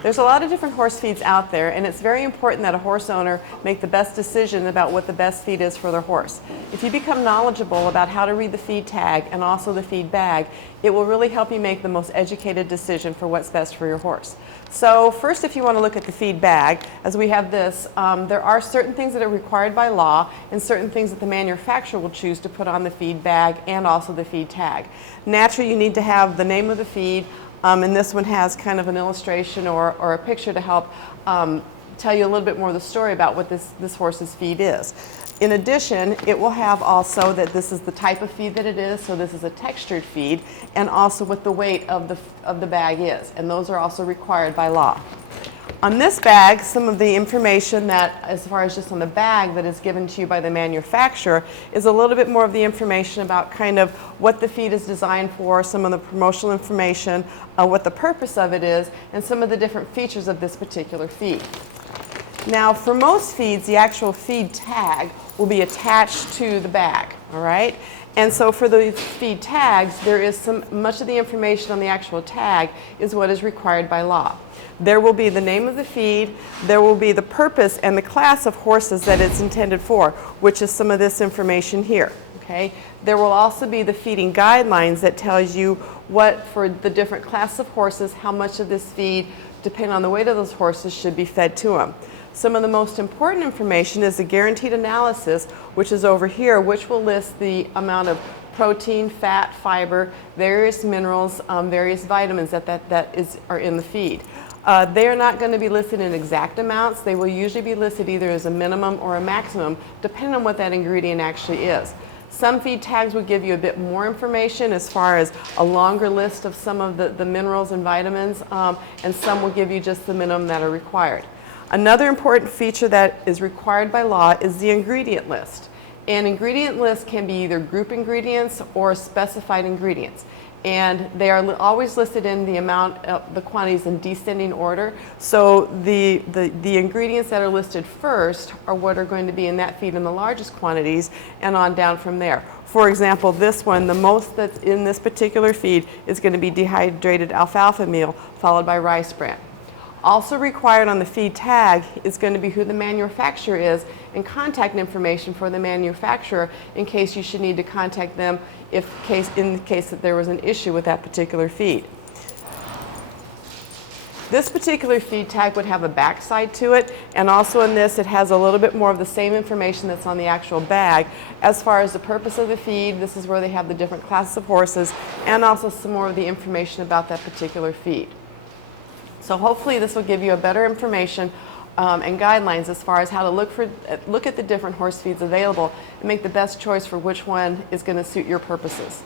There's a lot of different horse feeds out there, and it's very important that a horse owner make the best decision about what the best feed is for their horse. If you become knowledgeable about how to read the feed tag and also the feed bag, it will really help you make the most educated decision for what's best for your horse. So first, if you want to look at the feed bag, as we have this, there are certain things that are required by law and certain things that the manufacturer will choose to put on the feed bag and also the feed tag. Naturally, you need to have the name of the feed, and this one has kind of an illustration or a picture to help tell you a little bit more of the story about what this horse's feed is. In addition, it will have also that this is the type of feed that it is, so this is a textured feed, and also what the weight of the bag is, and those are also required by law. On this bag, some of the information that, as far as just on the bag that is given to you by the manufacturer, is a little bit more of the information about kind of what the feed is designed for, some of the promotional information, what the purpose of it is, and some of the different features of this particular feed. Now, for most feeds, the actual feed tag will be attached to the bag, all right? And so for the feed tags, there is much of the information on the actual tag is what is required by law. There will be the name of the feed, there will be the purpose and the class of horses that it's intended for, which is some of this information here, okay? There will also be the feeding guidelines that tells you what, for the different classes of horses, how much of this feed, depending on the weight of those horses, should be fed to them. Some of the most important information is the guaranteed analysis, which is over here, which will list the amount of protein, fat, fiber, various minerals, various vitamins that are in the feed. They are not going to be listed in exact amounts. They will usually be listed either as a minimum or a maximum, depending on what that ingredient actually is. Some feed tags will give you a bit more information as far as a longer list of some of the minerals and vitamins, and some will give you just the minimum that are required. Another important feature that is required by law is the ingredient list. An ingredient list can be either group ingredients or specified ingredients. And they are always listed in the amount of the quantities in descending order. So the ingredients that are listed first are what are going to be in that feed in the largest quantities and on down from there. For example, this one, the most that's in this particular feed is going to be dehydrated alfalfa meal, followed by rice bran. Also required on the feed tag is going to be who the manufacturer is and contact information for the manufacturer in case you should need to contact them in the case that there was an issue with that particular feed. This particular feed tag would have a backside to it, and also in this it has a little bit more of the same information that's on the actual bag as far as the purpose of the feed. This is where they have the different classes of horses and also some more of the information about that particular feed. So hopefully this will give you a better information and guidelines as far as how to look at the different horse feeds available and make the best choice for which one is going to suit your purposes.